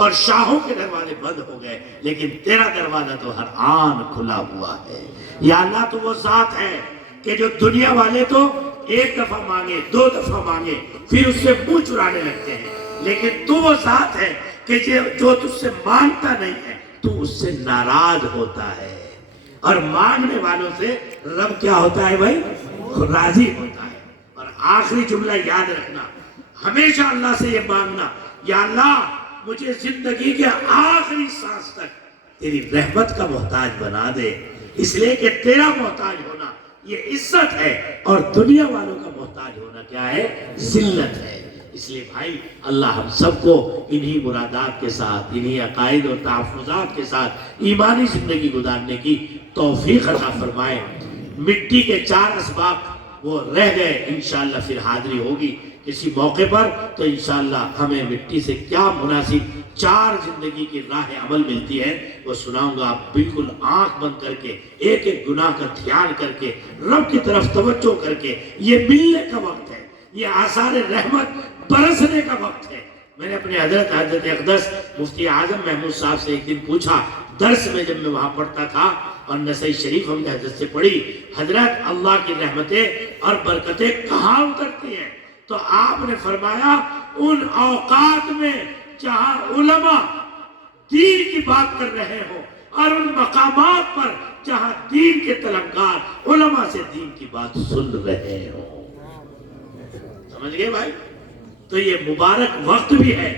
اور شاہوں کے دروازے بند ہو گئے، لیکن تیرا دروازہ تو ہر آن کھلا ہوا ہے۔ یا اللہ تو وہ ذات ہے کہ جو دنیا والے تو ایک دفعہ مانگے، دو دفعہ مانگے، پھر اس سے منہ چرانے لگتے ہیں، لیکن تو وہ ذات ہے کہ جو تجھ سے مانگتا نہیں ہے تو اس سے ناراض ہوتا ہے، اور مانگنے والوں سے رب کیا ہوتا ہے بھائی؟ راضی ہوتا ہے۔ اور آخری جملہ یاد رکھنا، ہمیشہ اللہ سے یہ مانگنا، یا اللہ مجھے زندگی کے آخری سانس تک تیری رحمت کا محتاج بنا دے، اس لیے کہ تیرا محتاج ہونا یہ عزت ہے، اور دنیا والوں کا محتاج ہونا کیا ہے؟ ذلت ہے۔ اس لیے بھائی اللہ ہم سب کو انہی مرادات کے ساتھ، انہی عقائد اور تحفظات کے ساتھ ایمانی زندگی گزارنے کی توفیق عطا فرمائے۔ مٹی کے 4 اسباق وہ رہ گئے، انشاءاللہ پھر حاضری ہوگی کسی موقع پر، تو انشاءاللہ ہمیں مٹی سے کیا مناسب 4 زندگی کی راہ عمل ملتی ہے وہ سناؤں گا۔ آپ بالکل آنکھ بند کر کے ایک ایک گناہ کا دھیان کر کے رب کی طرف توجہ کر کے، یہ ملنے کا وقت ہے، یہ آثار رحمت برسنے کا وقت ہے۔ میں نے اپنے حضرت اقدس مفتی اعظم محمود صاحب سے ایک دن پوچھا، درس میں جب میں وہاں پڑھتا تھا اور نسائی شریف ہم نے حضرت سے پڑھی، حضرت اللہ کی رحمتیں اور برکتیں کہاں اترتی ہیں؟ تو آپ نے فرمایا ان اوقات میں جہاں علماء دین کی بات کر رہے ہوں، اور ان مقامات پر جہاں دین کے طلبگار علماء سے دین کی بات سن رہے ہوں۔ سمجھ گئے بھائی؟ تو یہ مبارک وقت بھی ہے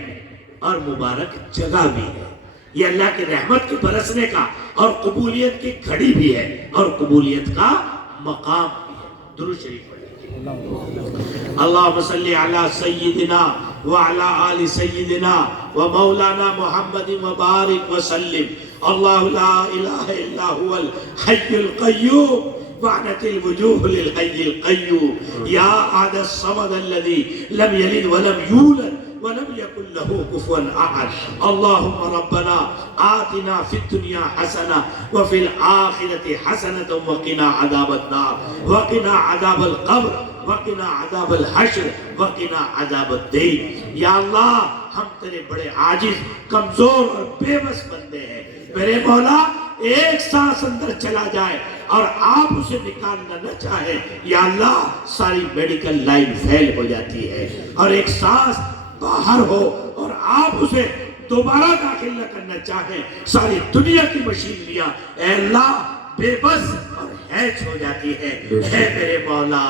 اور مبارک جگہ بھی ہے، یہ اللہ کی رحمت کے برسنے کا اور قبولیت کی گھڑی بھی ہے اور قبولیت کا مقام بھی ہے۔ درود شریف پڑھیں۔ اللہم صلی علی سیدنا وعلی آل سیدنا ومولانا محمد وبارک وسلم۔ اللہ لا الہ الا هو الحی القیوم وعنت الوجوہ للحی القیوم یا احد الصمد الذی لم یلد ولم یولد ولم یکن له کفوا احد۔ اللہم ربنا آتنا فی الدنیا حسنہ وفی الآخرۃ حسنۃ وقنا عذاب النار وقنا عذاب القبر وقنا عذاب الحشر وقنا عذاب الدین۔ یا اللہ ہم تیرے بڑے عاجز، کمزور اور بے بس بندے ہیں، میرے مولا ایک سانس اندر چلا جائے اور آپ اسے نکالنا نہ چاہیں، یا اللہ ساری میڈیکل لائن فیل ہو جاتی ہے، اور ایک سانس باہر ہو اور آپ اسے دوبارہ داخل نہ کرنا چاہیں، ساری دنیا کی مشینریاں اے اللہ بے بس اور ہیچ ہو جاتی ہے۔ اے میرے مولا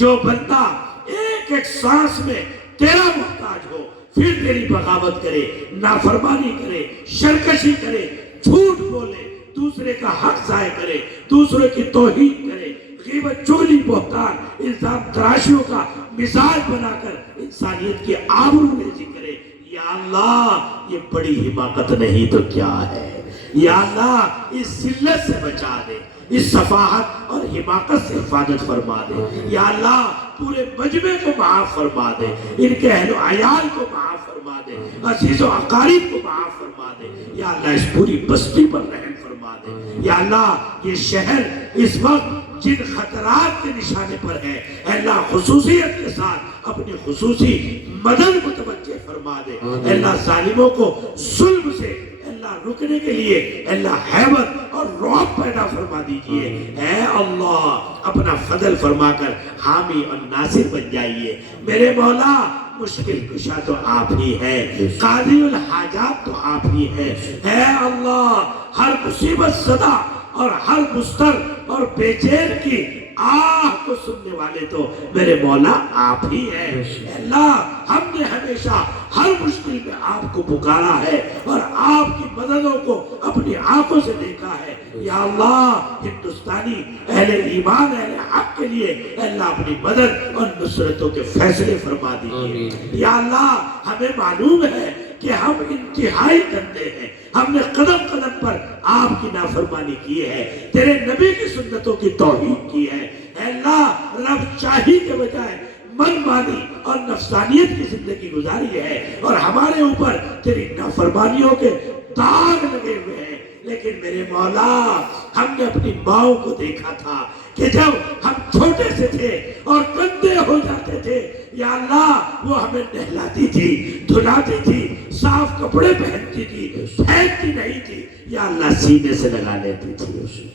جو بندہ ایک ایک سانس میں تیرا محتاج ہو، پھر تیری بغاوت کرے، نافرمانی کرے، شرکشی کرے، جھوٹ بولے، دوسرے کا حق ضائع کرے، دوسرے کی توہین کرے، غیبت، چغلی، بہتان، الزام تراشیوں کا مزاج بنا کر انسانیت کی آبرو ریزی کرے، یا اللہ یہ بڑی حماقت نہیں تو کیا ہے؟ یا اللہ اس ذلت سے بچا دے، اس سفاہت اور حماقت سے حفاظت فرما دے، یا اللہ پورے مجمع کو معاف فرما دے، ان کے اہل و عیال کو معاف فرما دے، عزیز و اقارب کو معاف فرما دے، یا اللہ اس پوری بستی پر رحم فرما دے، یا اللہ یہ شہر اس وقت جن خطرات کے نشانے پر ہے اے اللہ خصوصیت کے ساتھ اپنی خصوصی مدد متوجہ فرما دے، اے اللہ ظالموں کو ظلم سے اللہ رکنے کے لیے اے اللہ حیبت اور رعب پیدا فرما دیجئے، اے اللہ اپنا فضل فرما کر حامی اور ناصر بن جائیے، میرے مولا مشکل کشا تو آپ ہی ہے، قاضی الحاجات تو آپ ہی ہے، اے اللہ ہر مصیبت زدہ اور ہر مستر اور بے چین کی آہ کو سننے والے تو میرے مولا آپ ہی ہیں، اے اللہ ہم نے ہمیشہ ہر مشکل میں آپ کو پکارا ہے اور آپ کی مددوں کو اپنی آنکھوں سے دیکھا ہے، یا اللہ ہندوستانی اہل ایمان اہل حق کے لیے اے اللہ اپنی مدد اور نصرتوں کے فیصلے فرما دیجئے، یا اللہ ہمیں معلوم ہے کہ ہم انتہائی گندے ہیں، ہم نے قدم قدم پر آپ کی نافرمانی کی ہے، تیرے نبی کی سنتوں کی توہین کی ہے، اے اللہ رب چاہی کے بجائے من مانی اور نفسانیت کی زندگی گزاری ہے اور ہمارے اوپر تیری نافرمانیوں کے داغ لگے ہوئے ہیں، لیکن میرے مولا ہم نے اپنی ماؤں کو دیکھا تھا کہ جب ہم چھوٹے سے تھے اور گندے ہو جاتے تھے یا اللہ وہ ہمیں نہلاتی تھی، دھلاتی تھی، صاف کپڑے پہنتی تھی، پھینکتی نہیں تھی، یا اللہ سینے سے لگا لیتی تھی۔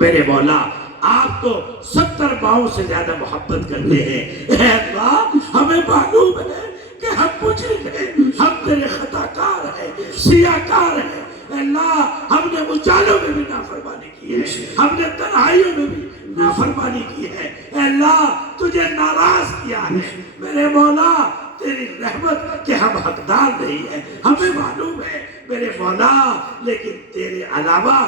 میرے مولا آپ تو 70 ماؤں سے زیادہ محبت کرتے ہیں، اے اللہ ہمیں معلوم ہے کہ ہم مجرم ہیں، ہم تیرے خطا کار ہیں، سیاہ کار ہیں، اے اللہ ہم نے اجالوں میں بھی نافرمانی کی ہے، ہم نے تنہائیوں میں بھی نافرمانی کی ہے، اے اللہ تجھے ناراض کیا ہے، میرے مولا تیری رحمت کے ہم حقدار نہیں ہیں، ہمیں معلوم ہے میرے مولا، لیکن تیرے علاوہ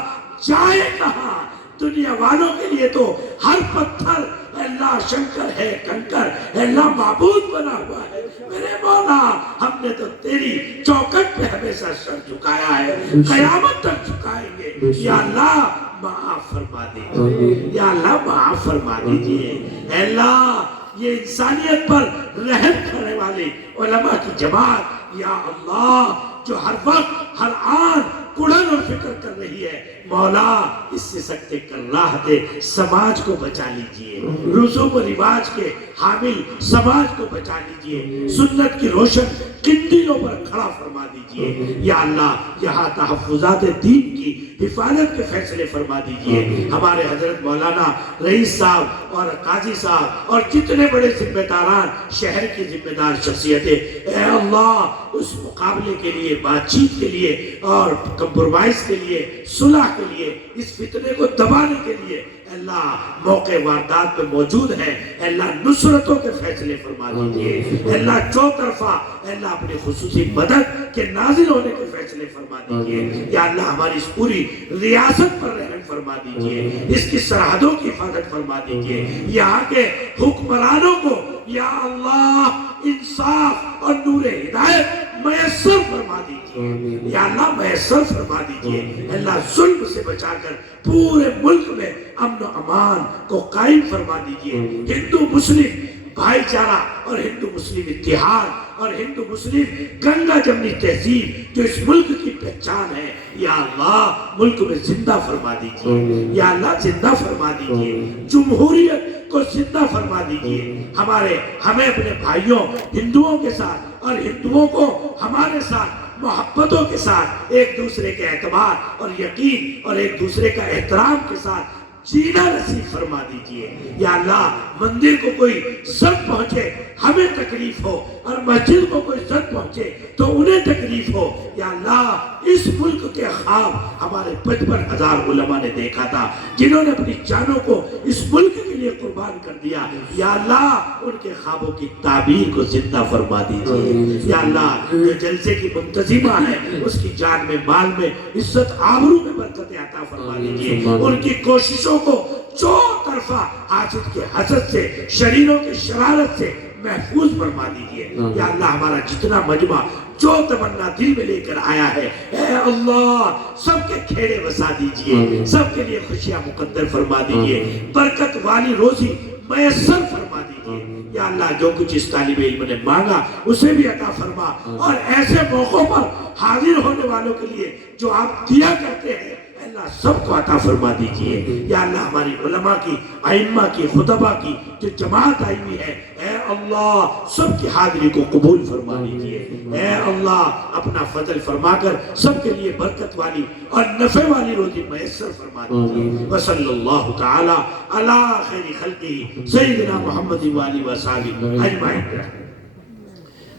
جائے کہاں؟ دنیا والوں کے لیے تو ہر پتھر اے اللہ شنکر ہے، کنکر اے اللہ معبود بنا ہوا ہے، میرے مولا ہم نے تو تیری چوکٹ پہ ہمیشہ سر جھکایا ہے، قیامت تک جھکائیں گے، یا اللہ معاف فرما دیجئے، یا اللہ معاف فرما دیجئے، اے اللہ یہ انسانیت پر رحم کرنے والے علماء کی جماعت یا اللہ جو ہر وقت ہر آن کڑن اور فکر کر رہی ہے، مولا اس سے سکتے کراہتے سماج کو بچا لیجئے، رسوم و رواج کے حامل سماج کو بچا لیجئے، سنت کی روشن قندیلوں پر کھڑا فرما دیجئے، یا اللہ یہاں تحفظات دین کی حفاظت کے فیصلے فرما دیجئے، ہمارے حضرت مولانا رئیس صاحب اور قاضی صاحب اور جتنے بڑے ذمہ داران شہر کی ذمہ دار شخصیتیں، اے اللہ اس مقابلے کے لیے، بات چیت کے لیے اور کمپرومائز کے لیے، صلح کے لیے، اس فتنے کو دبانے کے لیے اے اللہ موقع واردات میں موجود ہے، اے اللہ نصرتوں کے فیصلے فرما دیجئے، اے اللہ چوطرفہ اے اللہ اپنے خصوصی مدد کے نازل ہونے کے فیصلے فرما دیجئے، یا اللہ ہماری اس پوری ریاست پر رحم فرما دیجئے، اس کی سرحدوں کی حفاظت فرما دیجئے، یہاں کے حکمرانوں کو یا اللہ انصاف اور نور ہدایت میسر فرما دیجئے، یا اللہ میسر فرما دیجئے، اللہ ظلم سے بچا کر پورے ملک میں امن و امان کو قائم فرما دیجئے، ہندو مسلم بھائی چارہ اور ہندو مسلم اتحاد اور ہندو مسلم گنگا جمنی تہذیب جو اس ملک کی پہچان ہے، یا اللہ ملک میں زندہ فرما دیجئے، یا اللہ زندہ فرما دیجئے، جمہوریت کو زندہ فرما دیجئے، ہمیں اپنے بھائیوں ہندوؤں کے ساتھ اور ہندوؤں کو ہمارے ساتھ محبتوں کے ساتھ ایک دوسرے کے اعتبار اور یقین اور ایک دوسرے کا احترام کے ساتھ جینا نصیب فرما دیجئے، یا اللہ مندر کو کوئی زد پہنچے ہمیں تکلیف ہو اور مسجد کو کوئی زد پہنچے تو انہیں تکلیف ہو، یا اللہ اس ملک کے خواب ہمارے 55,000 علماء نے دیکھا تھا جنہوں نے اپنی جانوں کو اس ملک کے لیے قربان کر دیا، یا اللہ ان کے خوابوں کی تعبیر کو زندہ فرما دیجئے، یا اللہ جو جلسے کی منتظمہ ہے اس کی جان میں مال میں عزت آبرو میں برکت عطا فرما دیجئے، ان کی کوششوں کو چوطرفہ حاسد کے حسد سے، شریروں کی شرارت سے محفوظ فرما دیجئے، یا اللہ ہمارا جتنا مجمع جو تمنا دل میں لے کر آیا ہے اے اللہ سب کے کھیڑے بسا دیجئے، سب کے لیے خوشیاں مقدر فرما دیجئے، برکت والی روزی میسر فرما دیجئے، یا اللہ جو کچھ اس طالب علم نے مانگا اسے بھی عطا فرما، اور ایسے موقعوں پر حاضر ہونے والوں کے لیے جو آپ دیا کرتے ہیں اللہ سب کو عطا فرما دیجئے، یا اللہ ہماری علماء کی، ائمہ کی، خطبہ کی جو جماعت آئی ہوئی ہے اے اللہ سب کی حاضری کو قبول فرما دیجئے، اے اللہ اپنا فضل فرما کر سب کے لیے برکت والی اور نفع والی روزی میسر فرما دیجئے، وصلی اللہ تعالی علی خیر خلقہ سیدنا محمد وآلہ وصحبہ اجمعین۔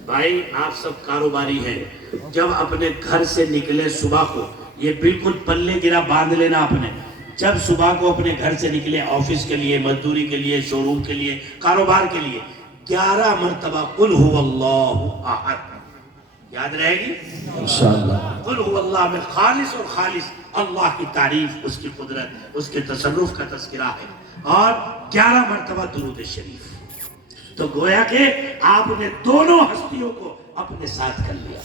بھائی آپ سب کاروباری ہیں، جب اپنے گھر سے نکلے صبح کو یہ بالکل پلے گرا باندھ لینا اپنے، جب صبح کو اپنے گھر سے نکلے آفس کے لیے، مزدوری کے لیے، شو روم کے لیے، کاروبار کے لیے 11 مرتبہ قل هو اللہ احد یاد رہے گی انشاءاللہ، قل هو اللہ میں خالص اور خالص اللہ کی تعریف، اس کی قدرت، اس کے تصرف کا تذکرہ ہے، اور 11 مرتبہ درود شریف۔ تو گویا کہ آپ نے دونوں ہستیوں کو اپنے ساتھ کر لیا،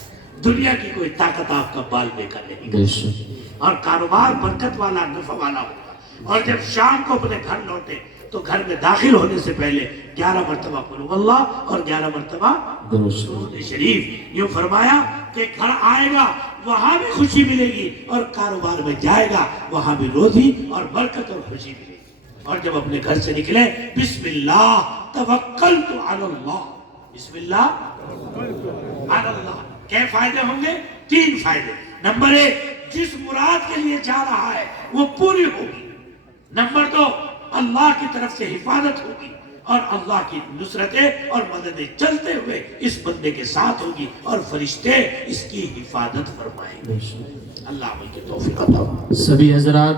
دنیا کی کوئی طاقت آپ کا بال بے کر نہیں کر، اور کاروبار برکت والا نفع والا ہوگا، اور جب شام کو اپنے گھر لوٹے تو گھر میں داخل ہونے سے پہلے 11 مرتبہ قل هو اللہ اور 11 مرتبہ درود شریف۔ یوں فرمایا کہ گھر آئے گا وہاں بھی خوشی ملے گی، اور کاروبار میں جائے گا وہاں بھی روزی اور برکت اور خوشی ملے گی، اور جب اپنے گھر سے نکلے بسم اللہ توکلت علی اللہ بسم اللہ اللہ. کیا فائدے ہوں گے؟ 3 فائدے. نمبر 1، جس مراد کے لیے جا رہا ہے وہ پوری ہوگی. نمبر 2، اللہ کی طرف سے حفاظت ہوگی اور اللہ کی نصرتیں اور مددیں چلتے ہوئے اس بندے کے ساتھ ہوگی اور فرشتے اس کی حفاظت فرمائیں گے. اللہ عمل کی توفیق عطا. سبھی حضرات